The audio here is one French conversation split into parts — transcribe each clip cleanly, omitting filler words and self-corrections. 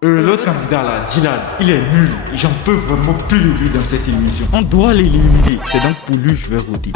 L'autre candidat là, Dylan, il est nul. J'en peux vraiment plus de lui dans cette émission. On doit l'éliminer. C'est donc pour lui que je vais voter.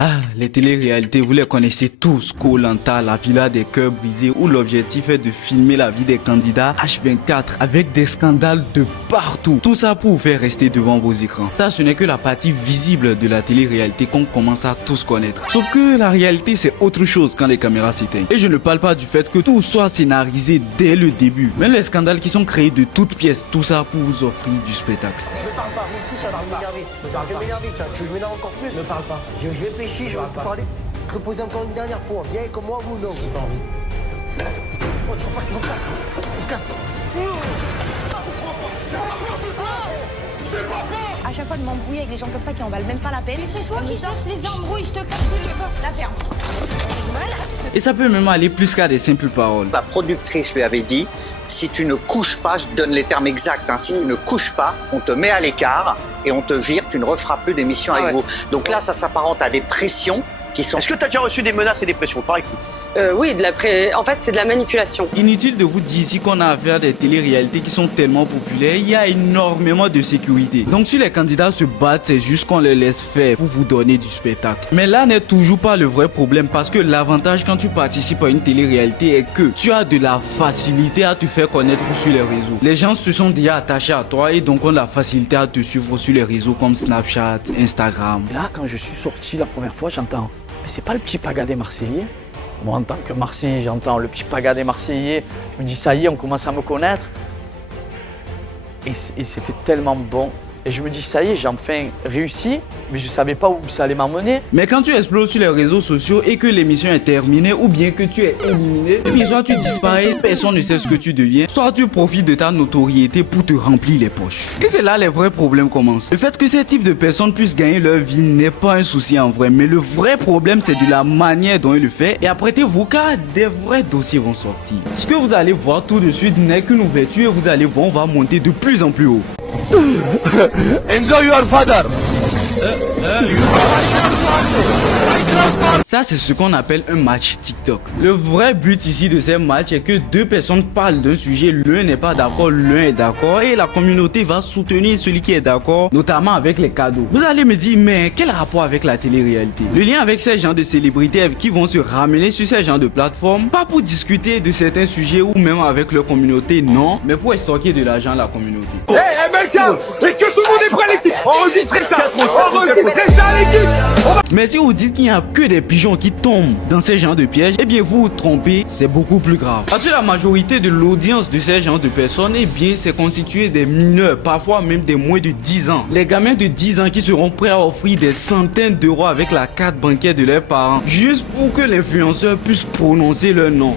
Ah, les téléréalités, vous les connaissez tous. Koh Lanta, la villa des cœurs brisés, où l'objectif est de filmer la vie des candidats H24 avec des scandales de partout. Tout ça pour vous faire rester devant vos écrans. Ça, ce n'est que la partie visible de la télé-réalité qu'on commence à tous connaître. Sauf que la réalité, c'est autre chose quand les caméras s'éteignent. Et je ne parle pas du fait que tout soit scénarisé dès le début. Même les scandales qui sont créés de toutes pièces, tout ça pour vous offrir du spectacle. Ne parle pas, ici ça va m'énerver. Tu vas m'énerver, tu m'énerves encore plus. Ne parle pas. Je réfléchis, je vais te parler. Je te pose encore une dernière fois. Viens avec moi ou non? J'ai pas envie. Oh, tu crois pas qu'il me casse? Il casse. À chaque fois de m'embrouiller avec des gens comme ça qui en valent même pas la peine. Mais c'est toi qui cherches les embrouilles, je te casse plus, je veux pas. La ferme. Et ça peut même aller plus qu'à des simples paroles. La productrice lui avait dit, si tu ne couches pas, je donne les termes exacts, hein, si tu ne couches pas, on te met à l'écart et on te vire, tu ne referas plus d'émission avec vous. Donc là, ça s'apparente à des pressions qui sont... Est-ce que tu as déjà reçu des menaces et des pressions? Par écoute. Oui, en fait, c'est de la manipulation. Inutile de vous dire ici qu'on a affaire à des téléréalités qui sont tellement populaires, il y a énormément de sécurité. Donc si les candidats se battent, c'est juste qu'on les laisse faire pour vous donner du spectacle. Mais là n'est toujours pas le vrai problème parce que l'avantage quand tu participes à une téléréalité est que tu as de la facilité à te faire connaître sur les réseaux. Les gens se sont déjà attachés à toi et donc ont la facilité à te suivre sur les réseaux comme Snapchat, Instagram. Là, quand je suis sorti la première fois, j'entends, mais c'est pas le petit Paga des Marseillais? Moi, en tant que Marseillais, j'entends le petit Paga des Marseillais. Je me dis, ça y est, on commence à me connaître. Et c'était tellement bon. Et je me dis, ça y est, j'ai enfin réussi, mais je ne savais pas où ça allait m'emmener. Mais quand tu exploses sur les réseaux sociaux et que l'émission est terminée ou bien que tu es éliminé, et bien soit tu disparais, personne ne sait ce que tu deviens, soit tu profites de ta notoriété pour te remplir les poches. Et c'est là les vrais problèmes commencent. Le fait que ces types de personnes puissent gagner leur vie n'est pas un souci en vrai, mais le vrai problème c'est de la manière dont ils le font. Et apprêtez-vous car des vrais dossiers vont sortir. Ce que vous allez voir tout de suite n'est qu'une ouverture et vous allez voir, on va monter de plus en plus haut. Enjoy your father. Ça, c'est ce qu'on appelle un match TikTok. Le vrai but ici de ces matchs est que deux personnes parlent d'un sujet, l'un n'est pas d'accord, l'un est d'accord, et la communauté va soutenir celui qui est d'accord, notamment avec les cadeaux. Vous allez me dire, mais quel rapport avec la télé-réalité? Le lien avec ces gens de célébrités qui vont se ramener sur ces gens de plateformes, pas pour discuter de certains sujets ou même avec leur communauté, non, mais pour stocker de l'argent à la communauté. Hey, MLK, est-ce que tout le monde est prêt à l'équipe? Enregistrez ça. Enregistrez ça à l'équipe. Mais si vous dites qu'il n'y a que des pigeons qui tombent dans ces genres de pièges, eh bien vous vous trompez, c'est beaucoup plus grave. Parce que la majorité de l'audience de ces genres de personnes, eh bien c'est constitué des mineurs, parfois même des moins de 10 ans. Les gamins de 10 ans qui seront prêts à offrir des centaines d'euros avec la carte bancaire de leurs parents, juste pour que l'influenceur puisse prononcer leur nom.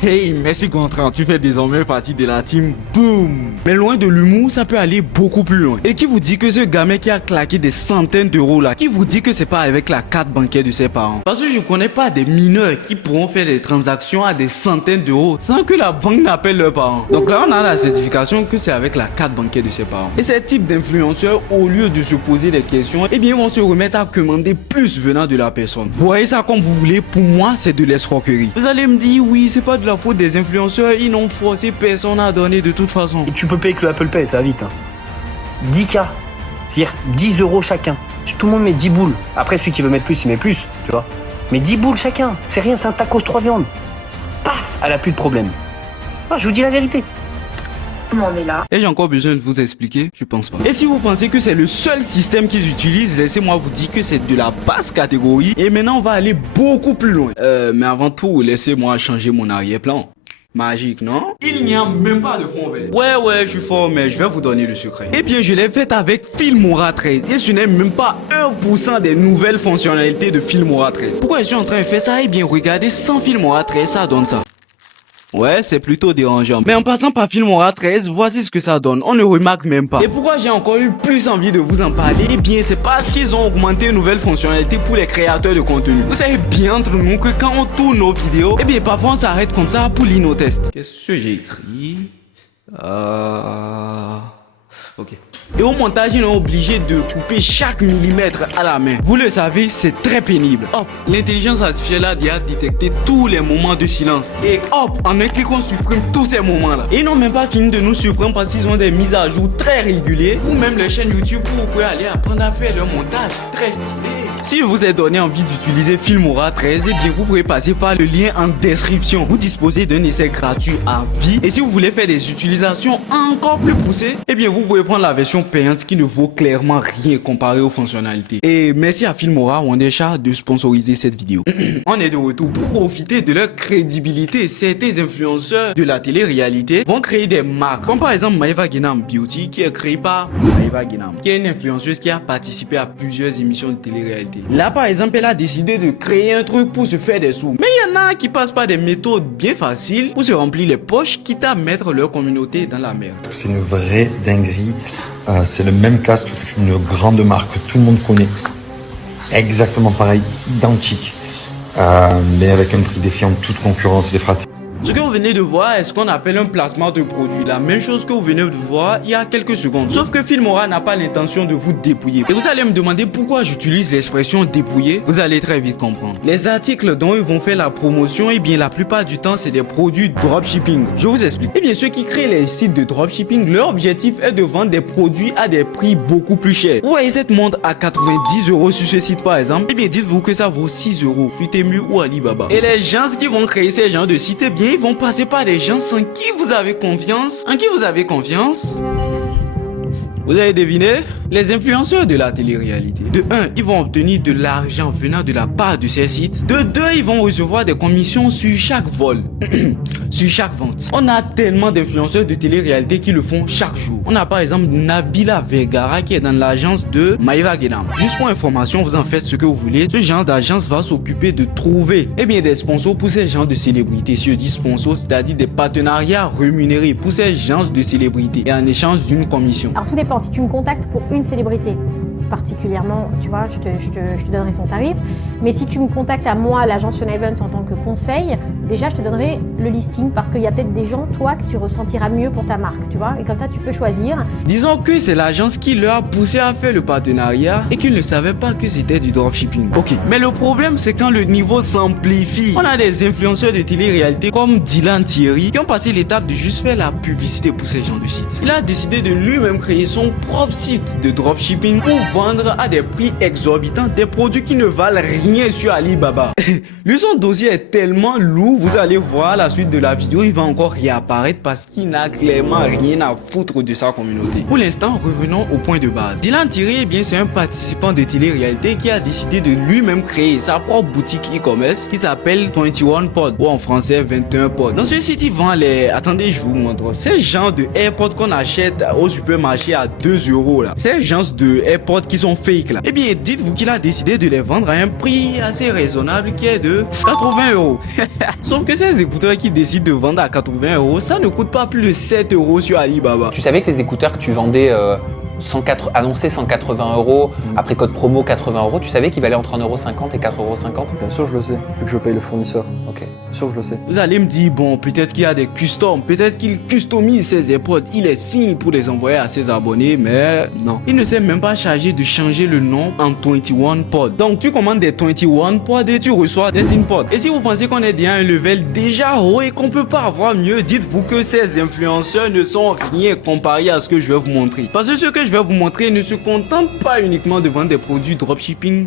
Hey, merci Gontran, tu fais désormais partie de la team Boom. Mais loin de l'humour, ça peut aller beaucoup plus loin. Et qui vous dit que ce gamin qui a claqué des centaines d'euros là, qui vous dit que c'est pas avec la carte bancaire de ses parents? Parce que je connais pas des mineurs qui pourront faire des transactions à des centaines d'euros sans que la banque n'appelle leurs parents. Donc là, on a la certification que c'est avec la carte bancaire de ses parents. Et ces types d'influenceurs, au lieu de se poser des questions, eh bien vont se remettre à commander plus venant de la personne. Vous voyez ça comme vous voulez, pour moi, c'est de l'escroquerie. Vous allez me dire, oui, c'est pas de la faute des influenceurs, ils n'ont forcé personne à donner de toute façon. Et tu peux payer avec le Apple Pay, ça va vite. 10K, c'est-à-dire 10 euros chacun. Tout le monde met 10 boules. Après, celui qui veut mettre plus, il met plus, tu vois. Mais 10 boules chacun, c'est rien, c'est un tacos 3 viandes. Paf, elle a plus de problème. Ah, je vous dis la vérité. On est là. Et j'ai encore besoin de vous expliquer? Je pense pas. Et si vous pensez que c'est le seul système qu'ils utilisent, laissez-moi vous dire que c'est de la basse catégorie. Et maintenant, on va aller beaucoup plus loin. Mais avant tout, laissez-moi changer mon arrière-plan. Magique, non? Il n'y a même pas de fond vert. Ouais, je suis fort, mais je vais vous donner le secret. Eh bien, je l'ai fait avec Filmora 13. Et ce n'est même pas 1% des nouvelles fonctionnalités de Filmora 13. Pourquoi je suis en train de faire ça? Eh bien, regardez, sans Filmora 13, ça donne ça. Ouais, c'est plutôt dérangeant. Mais en passant par Filmora 13, voici ce que ça donne. On ne remarque même pas. Et pourquoi j'ai encore eu plus envie de vous en parler? Eh bien, c'est parce qu'ils ont augmenté une nouvelle fonctionnalité pour les créateurs de contenu. Vous savez bien entre nous que quand on tourne nos vidéos, eh bien, parfois on s'arrête comme ça pour lire nos tests. Qu'est-ce que j'ai écrit? Ok. Et au montage, ils sont obligés de couper chaque millimètre à la main. Vous le savez, c'est très pénible. Hop, l'intelligence artificielle a déjà détecté tous les moments de silence. Et hop, en un clic, on supprime tous ces moments-là. Et ils n'ont même pas fini de nous surprendre parce qu'ils ont des mises à jour très régulières. Ou même les chaînes YouTube où vous pouvez aller apprendre à faire leur montage très stylé. Si je vous ai donné envie d'utiliser Filmora 13, eh bien vous pouvez passer par le lien en description. Vous disposez d'un essai gratuit à vie. Et si vous voulez faire des utilisations encore plus poussées, eh bien vous pouvez prendre la version payante qui ne vaut clairement rien comparé aux fonctionnalités. Et merci à Filmora Wondesha de sponsoriser cette vidéo. On est de retour pour profiter de leur crédibilité. Certains influenceurs de la télé-réalité vont créer des marques, comme par exemple Maeva Guénam Beauty, qui est créée par Maeva Guénam, qui est une influenceuse qui a participé à plusieurs émissions de télé-réalité. Là par exemple, elle a décidé de créer un truc pour se faire des sous. Mais il y en a qui passent par des méthodes bien faciles pour se remplir les poches, quitte à mettre leur communauté dans la merde. C'est une vraie dinguerie. C'est le même casque qu'une grande marque que tout le monde connaît. Exactement pareil, identique. Mais avec un prix défiant toute concurrence, les fratés. Ce que vous venez de voir est ce qu'on appelle un placement de produit. La même chose que vous venez de voir il y a quelques secondes. Sauf que Filmora n'a pas l'intention de vous dépouiller. Et vous allez me demander pourquoi j'utilise l'expression dépouiller. Vous allez très vite comprendre. Les articles dont ils vont faire la promotion, eh bien la plupart du temps c'est des produits dropshipping. Je vous explique. Eh bien ceux qui créent les sites de dropshipping, leur objectif est de vendre des produits à des prix beaucoup plus chers. Vous voyez cette montre à 90 € sur ce site par exemple. Eh bien dites-vous que ça vaut 6 € sur Temu ou Alibaba. Et les gens qui vont créer ces genres de sites, eh bien ils vont passer par des gens en qui vous avez confiance. En qui vous avez confiance? Vous avez deviné? Les influenceurs de la télé-réalité. De 1, ils vont obtenir de l'argent venant de la part de ces sites. De 2, ils vont recevoir des commissions sur chaque vol. Sur chaque vente. On a tellement d'influenceurs de télé-réalité qui le font chaque jour. On a par exemple Nabila Vergara qui est dans l'agence de Maeva Guénam. Juste pour information, vous en faites ce que vous voulez. Ce genre d'agence va s'occuper de trouver des sponsors pour ces genres de célébrités. Si je dis sponsors, c'est-à-dire des partenariats rémunérés pour ces genres de célébrités et en échange d'une commission. Alors tout dépend. Si tu me contactes pour une célébrité particulièrement, tu vois, je te donnerai son tarif. Mais si tu me contactes à moi, l'agence Sean Evans, en tant que conseil, déjà je te donnerai le listing parce qu'il y a peut-être des gens, toi, que tu ressentiras mieux pour ta marque, tu vois. Et comme ça, tu peux choisir. Disons que c'est l'agence qui leur a poussé à faire le partenariat et qu'ils ne savaient pas que c'était du dropshipping. Ok, mais le problème, c'est quand le niveau s'amplifie. On a des influenceurs de télé-réalité comme Dylan Thierry qui ont passé l'étape de juste faire la publicité pour ces genres de sites. Il a décidé de lui-même créer son propre site de dropshipping pour vendre à des prix exorbitants des produits qui ne valent rien sur Alibaba. Lui, son dossier est tellement lourd, vous allez voir à la suite de la vidéo, il va encore réapparaître parce qu'il n'a clairement rien à foutre de sa communauté. Pour l'instant, revenons au point de base. Dylan Thierry, eh bien, c'est un participant de télé-réalité qui a décidé de lui-même créer sa propre boutique e-commerce qui s'appelle 21 Pod ou en français 21 Pod. Dans ce site, il vend les... Attendez, je vous montre. Ces genres de AirPods qu'on achète au supermarché à 2 € là. Ces genres de AirPods qui sont fake là. Eh bien, dites-vous qu'il a décidé de les vendre à un prix assez raisonnable qui est de 80 €. Sauf que ces écouteurs qui décident de vendre à 80 €, ça ne coûte pas plus de 7 € sur Alibaba. Tu savais que les écouteurs que tu vendais annoncé 180 €, après code promo 80 €, tu savais qu'il valait entre 1,50 € et 4,50 €? Bien sûr, je le sais, vu que je paye le fournisseur. Ok. Bien sûr, je le sais. Vous allez me dire, bon, peut-être qu'il y a des customs, peut-être qu'il customise ses AirPods, il les signe pour les envoyer à ses abonnés, mais non. Il ne s'est même pas chargé de changer le nom en 21 Pod. Donc, tu commandes des 21 Pod et tu reçois des InPod. Et si vous pensez qu'on est déjà à un level déjà haut et qu'on peut pas avoir mieux, dites-vous que ces influenceurs ne sont rien comparés à ce que je vais vous montrer. Parce que ce que je vais vous montrer ne se contente pas uniquement de vendre des produits dropshipping.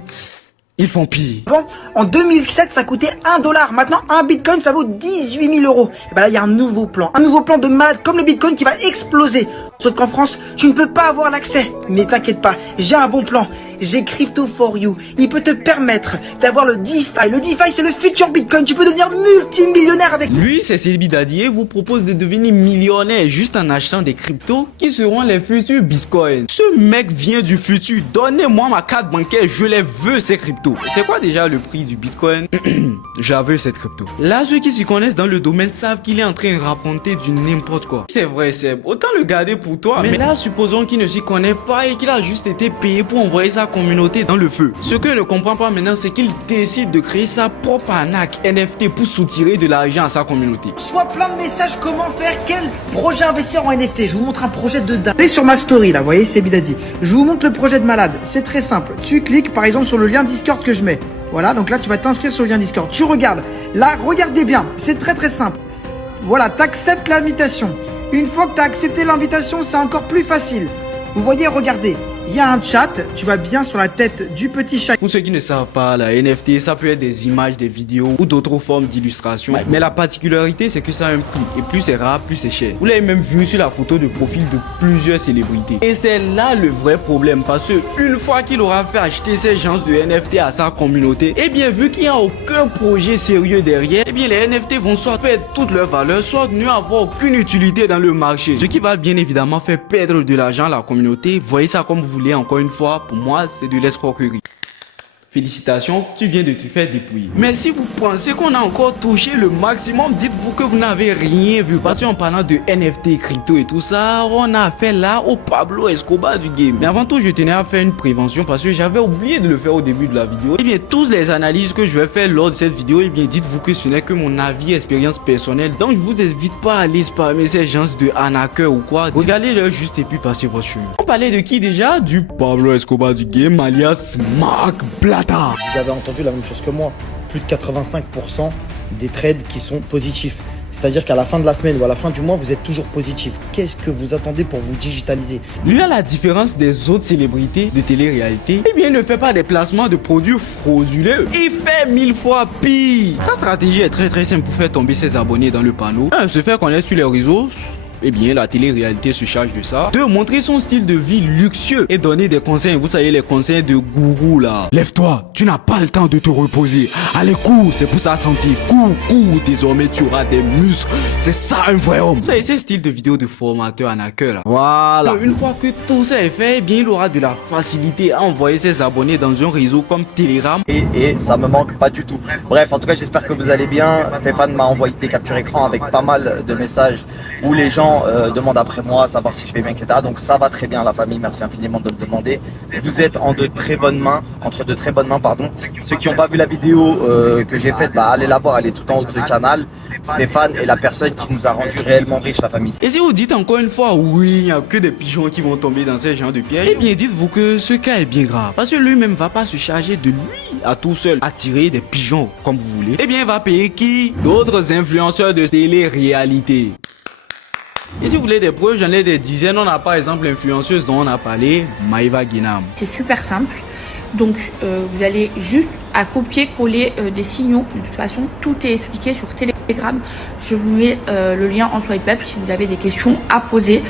Ils font pire. Bon, en 2007, ça coûtait 1 $. Maintenant, un bitcoin, ça vaut 18 000 €. Et ben là, il y a un nouveau plan de malade, comme le bitcoin qui va exploser. Sauf qu'en France, tu ne peux pas avoir l'accès. Mais t'inquiète pas, j'ai un bon plan. J'ai Crypto for You. Il peut te permettre d'avoir le DeFi. Le DeFi, c'est le futur bitcoin. Tu peux devenir multimillionnaire avec... Lui, c'est Sebi Dadier, vous propose de devenir millionnaire juste en achetant des cryptos qui seront les futurs bitcoins. Ce mec vient du futur. Donnez-moi ma carte bancaire, je les veux ces cryptos. C'est quoi déjà le prix du bitcoin? J'avais cette crypto. Là, ceux qui s'y connaissent dans le domaine savent qu'il est en train de raconter du n'importe quoi. C'est vrai, Seb. Autant le garder pour pour toi. Mais là, supposons qu'il ne s'y connaît pas et qu'il a juste été payé pour envoyer sa communauté dans le feu. Ce que je ne comprends pas maintenant, c'est qu'il décide de créer sa propre arnaque NFT pour soutirer de l'argent à sa communauté. Je reçois plein de messages, comment faire, quel projet investir en NFT. Je vous montre un projet de dingue. Allez sur ma story là, vous voyez, c'est Bidadi. Je vous montre le projet de malade. C'est très simple. Tu cliques par exemple sur le lien Discord que je mets. Voilà, donc là tu vas t'inscrire sur le lien Discord. Tu regardes. Là, regardez bien. C'est très très simple. Voilà, tu acceptes l'invitation. Une fois que tu as accepté l'invitation, c'est encore plus facile. Vous voyez, regardez. Il y a un chat, tu vas bien sur la tête du petit chat. Pour ceux qui ne savent pas, la NFT, ça peut être des images, des vidéos ou d'autres formes d'illustration. Mais la particularité, c'est que ça a un prix. Et plus c'est rare, plus c'est cher. Vous l'avez même vu sur la photo de profil de plusieurs célébrités. Et c'est là le vrai problème. Parce que une fois qu'il aura fait acheter ces genres de NFT à sa communauté, et bien vu qu'il n'y a aucun projet sérieux derrière, et bien les NFT vont soit perdre toute leur valeur, soit ne avoir aucune utilité dans le marché. Ce qui va bien évidemment faire perdre de l'argent à la communauté. Voyez ça comme vous voulez. Encore une fois, pour moi, c'est de l'escroquerie. Félicitations, tu viens de te faire dépouiller. Mais si vous pensez qu'on a encore touché le maximum, dites-vous que vous n'avez rien vu. Parce qu'en parlant de NFT, crypto et tout ça, on a affaire là au Pablo Escobar du game. Mais avant tout, je tenais à faire une prévention parce que j'avais oublié de le faire au début de la vidéo. Et bien, toutes les analyses que je vais faire lors de cette vidéo, et bien, dites-vous que ce n'est que mon avis, expérience personnelle. Donc, je vous invite pas à aller spammer ces gens de arnaqueurs ou quoi. Regardez-le juste et puis passez votre chemin. On parlait de qui déjà? Du Pablo Escobar du game, alias Mark Blatter. Vous avez entendu la même chose que moi, plus de 85% des trades qui sont positifs. C'est-à-dire qu'à la fin de la semaine ou à la fin du mois, vous êtes toujours positif. Qu'est-ce que vous attendez pour vous digitaliser? Lui, à la différence des autres célébrités de télé-réalité, eh bien, il ne fait pas des placements de produits frauduleux. Il fait 1000 fois pire. Sa stratégie est très simple pour faire tomber ses abonnés dans le panneau. 1. Se faire connaître sur les réseaux. Eh bien, la télé-réalité se charge de ça. 2. Montrer son style de vie luxueux et donner des conseils. Vous savez, les conseils de gourou là. Lève-toi, tu n'as pas le temps de te reposer. Allez, cours, c'est pour sa santé. Cours, désormais tu auras des muscles. C'est ça un vrai homme. Vous savez, c'est le style de vidéo de formateur arnaqueur là. Voilà. Une fois que tout ça est fait, eh bien, il aura de la facilité à envoyer ses abonnés dans un réseau comme Telegram. Et ça me manque pas du tout. Bref, en tout cas, j'espère que vous allez bien. Stéphane m'a envoyé des captures écran avec pas mal de messages où les gens demande après moi, savoir si je vais bien, etc. Donc ça va très bien la famille, merci infiniment de le demander. Vous êtes en de très bonnes mains, entre de très bonnes mains, pardon. Ceux qui n'ont pas vu la vidéo que j'ai faite, bah allez la voir, elle est tout en haut de ce canal. Stéphane est la personne qui nous a rendu réellement riches, la famille. Et si vous dites encore une fois, oui, il n'y a que des pigeons qui vont tomber dans ces genres de pièges, eh bien dites-vous que ce cas est bien grave. Parce que lui-même va pas se charger de lui à tout seul attirer des pigeons comme vous voulez. Eh bien il va payer qui? D'autres influenceurs de télé-réalité. Et si vous voulez des preuves, j'en ai des dizaines. On a par exemple l'influenceuse dont on a parlé, Maïva Guénam. C'est super simple. Donc vous allez juste à copier-coller des signaux. De toute façon, tout est expliqué sur Telegram. Je vous mets le lien en swipe up si vous avez des questions à poser.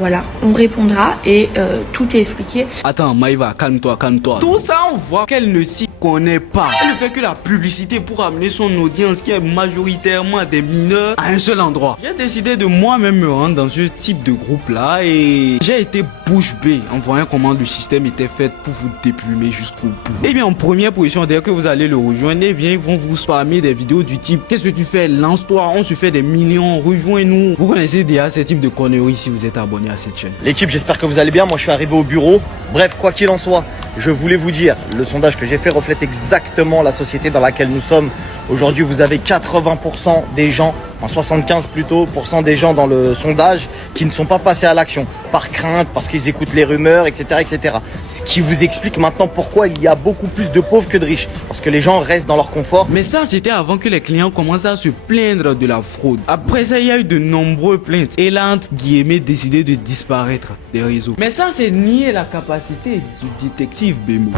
Voilà, on répondra et tout est expliqué. Attends, Maïva, calme-toi. Tout ça, on voit qu'elle ne s'y connaît pas. Elle ne fait que la publicité pour amener son audience qui est majoritairement des mineurs à un seul endroit. J'ai décidé de moi-même me rendre dans ce type de groupe-là et j'ai été bouche bée en voyant comment le système était fait pour vous déplumer jusqu'au bout. Et bien, en première position, dès que vous allez le rejoindre, eh bien, ils vont vous spammer des vidéos du type « Qu'est-ce que tu fais? Lance-toi, on se fait des millions, rejoins-nous ». Vous connaissez déjà ce type de conneries si vous êtes abonné à cette chaîne. L'équipe, j'espère que vous allez bien. Moi, je suis arrivé au bureau. Bref, quoi qu'il en soit, je voulais vous dire, le sondage que j'ai fait reflète exactement la société dans laquelle nous sommes. Aujourd'hui, vous avez 80% des gens, enfin 75 plutôt, des gens dans le sondage qui ne sont pas passés à l'action. Par crainte, parce qu'ils écoutent les rumeurs, etc., etc. Ce qui vous explique maintenant pourquoi il y a beaucoup plus de pauvres que de riches. Parce que les gens restent dans leur confort. Mais ça, c'était avant que les clients commencent à se plaindre de la fraude. Après ça, il y a eu de nombreuses plaintes. Et là, entre guillemets, décidé de disparaître des réseaux. Mais ça, c'est nier la capacité du détective Bémo.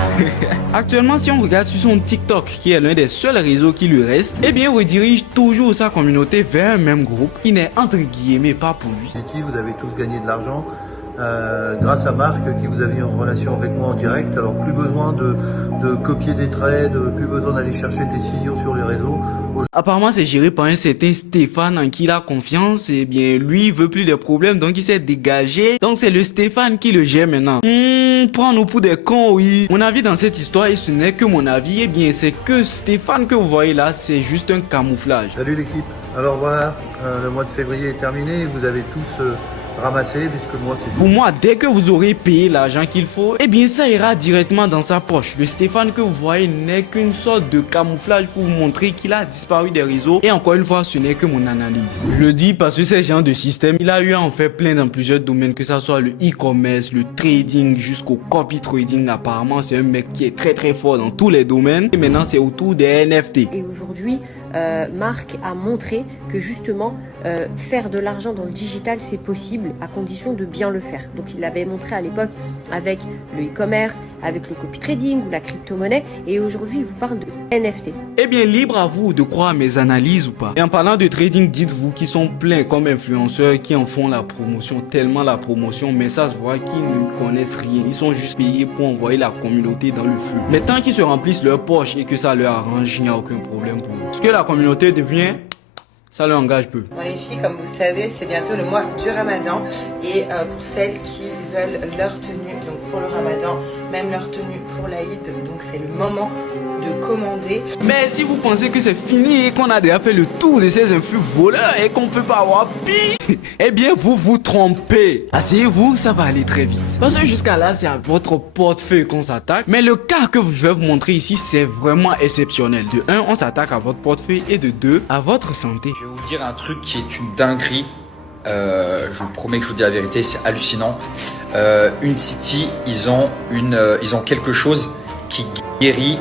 Actuellement, si on regarde sur son TikTok, qui est l'un des seuls réseaux qui lui reste, eh bien, il redirige toujours sa communauté vers un même groupe qui n'est entre guillemets pas pour lui. Vous avez tous gagné de l'argent grâce à Marc qui vous a mis en relation avec moi en direct. Alors plus besoin de copier des trades, plus besoin d'aller chercher des signaux sur les réseaux. Apparemment c'est géré par un certain Stéphane en qui il a confiance. Et bien lui il veut plus de problèmes donc il s'est dégagé. Donc c'est le Stéphane qui le gère maintenant. Prends-nous pour des cons, oui. Mon avis dans cette histoire, et ce n'est que mon avis, eh bien c'est que Stéphane que vous voyez là, c'est juste un camouflage. Salut l'équipe. Alors voilà, le mois de février est terminé. Vous avez tous ramasser, puisque moi c'est... Pour moi, dès que vous aurez payé l'argent qu'il faut, eh bien ça ira directement dans sa poche. Le Stéphane que vous voyez n'est qu'une sorte de camouflage pour vous montrer qu'il a disparu des réseaux. Et encore une fois, ce n'est que mon analyse. Je le dis parce que ce genre de système, il a eu à en faire plein dans plusieurs domaines, que ça soit le e-commerce, le trading, jusqu'au copy trading. Apparemment, c'est un mec qui est très très fort dans tous les domaines. Et maintenant, c'est autour des NFT. Et aujourd'hui, Marc a montré que justement faire de l'argent dans le digital c'est possible à condition de bien le faire. Donc il l'avait montré à l'époque avec le e-commerce, avec le copy trading ou la crypto-monnaie, et aujourd'hui il vous parle de NFT. Eh bien libre à vous de croire mes analyses ou pas. Et en parlant de trading, dites-vous qu'ils sont pleins comme influenceurs qui en font la promotion, tellement la promotion, mais ça se voit qu'ils ne connaissent rien. Ils sont juste payés pour envoyer la communauté dans le flux. Mais tant qu'ils se remplissent leur poche et que ça leur arrange, il n'y a aucun problème pour eux. Ce que la communauté devient, ça leur engage peu. Bon les filles, comme vous savez, c'est bientôt le mois du Ramadan, et pour celles qui veulent leur tenue, donc pour le Ramadan, même leur tenue pour l'Aïd, donc c'est le moment de commander. Mais si vous pensez que c'est fini et qu'on a déjà fait le tour de ces influx voleurs et qu'on peut pas avoir pire, eh bien vous vous trompez. Asseyez-vous, ça va aller très vite. Parce que jusqu'à là, c'est à votre portefeuille qu'on s'attaque. Mais le cas que je vais vous montrer ici, c'est vraiment exceptionnel. De 1, on s'attaque à votre portefeuille, et de 2, à votre santé. Je vais vous dire un truc qui est une dinguerie. Je vous promets que je vous dis la vérité, c'est hallucinant. Uncity, ils ont quelque chose qui guérit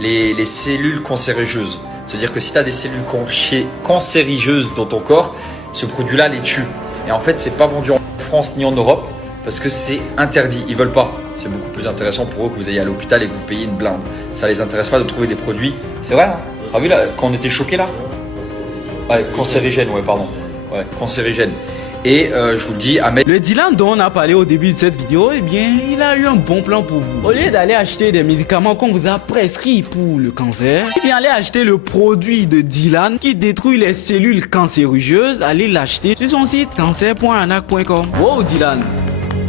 les cellules cancérigeuses. C'est-à-dire que si tu as des cellules cancérigeuses dans ton corps, ce produit-là les tue. Et en fait, c'est pas vendu en France ni en Europe parce que c'est interdit. Ils veulent pas. C'est beaucoup plus intéressant pour eux que vous ayez à l'hôpital et que vous payiez une blinde. Ça les intéresse pas de trouver des produits. C'est vrai, hein? T'as vu là, quand on était choqués là? Ouais, cancérigène, ouais, pardon. Ouais, cancérigène. Et je vous le dis, Ahmed... Le Dylan dont on a parlé au début de cette vidéo, eh bien, il a eu un bon plan pour vous. Au lieu d'aller acheter des médicaments qu'on vous a prescrits pour le cancer, eh bien, allez acheter le produit de Dylan qui détruit les cellules cancérigeuses. Allez l'acheter sur son site cancer.anac.com. Wow, Dylan!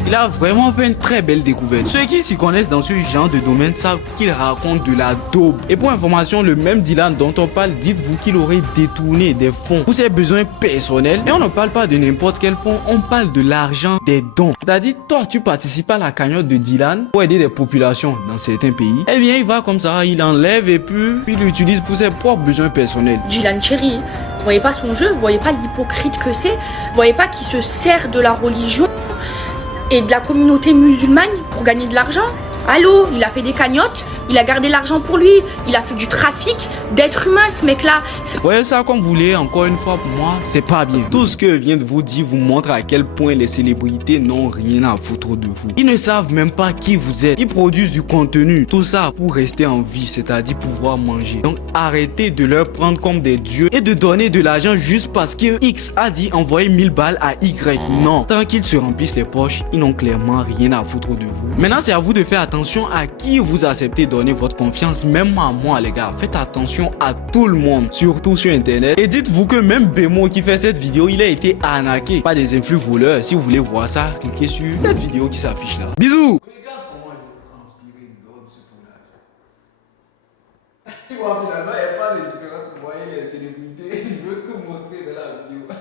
Il a vraiment fait une très belle découverte. Ceux qui s'y connaissent dans ce genre de domaine savent qu'il raconte de la daube. Et pour information, le même Dylan dont on parle, dites-vous qu'il aurait détourné des fonds pour ses besoins personnels. Et on ne parle pas de n'importe quel fonds, on parle de l'argent des dons. C'est-à-dire, toi, tu participes à la cagnotte de Dylan pour aider des populations dans certains pays. Eh bien, il va comme ça, il enlève et puis il l'utilise pour ses propres besoins personnels. Dylan Chéri, vous voyez pas son jeu, vous voyez pas l'hypocrite que c'est, vous voyez pas qu'il se sert de la religion et de la communauté musulmane pour gagner de l'argent. Allô, il a fait des cagnottes, il a gardé l'argent pour lui, il a fait du trafic d'êtres humains, ce mec-là. Ouais, ça comme vous voulez, encore une fois, pour moi, c'est pas bien. Tout ce que je viens de vous dire vous montre à quel point les célébrités n'ont rien à foutre de vous. Ils ne savent même pas qui vous êtes. Ils produisent du contenu, tout ça pour rester en vie, c'est-à-dire pouvoir manger. Donc arrêtez de leur prendre comme des dieux et de donner de l'argent juste parce que X a dit envoyer 1000 balles à Y. Non, tant qu'ils se remplissent les poches, ils n'ont clairement rien à foutre de vous. Maintenant, c'est à vous de faire attention à qui vous acceptez de donner votre confiance, même à moi les gars. Faites attention à tout le monde, surtout sur internet. Et dites-vous que même Bémo qui fait cette vidéo, il a été arnaqué par des influx voleurs. Si vous voulez voir ça, cliquez sur cette vidéo qui s'affiche là. Bisous. Tu vois, finalement, il n'y a pas de différence pour voir les célébrités. Je veux tout montrer de la vidéo.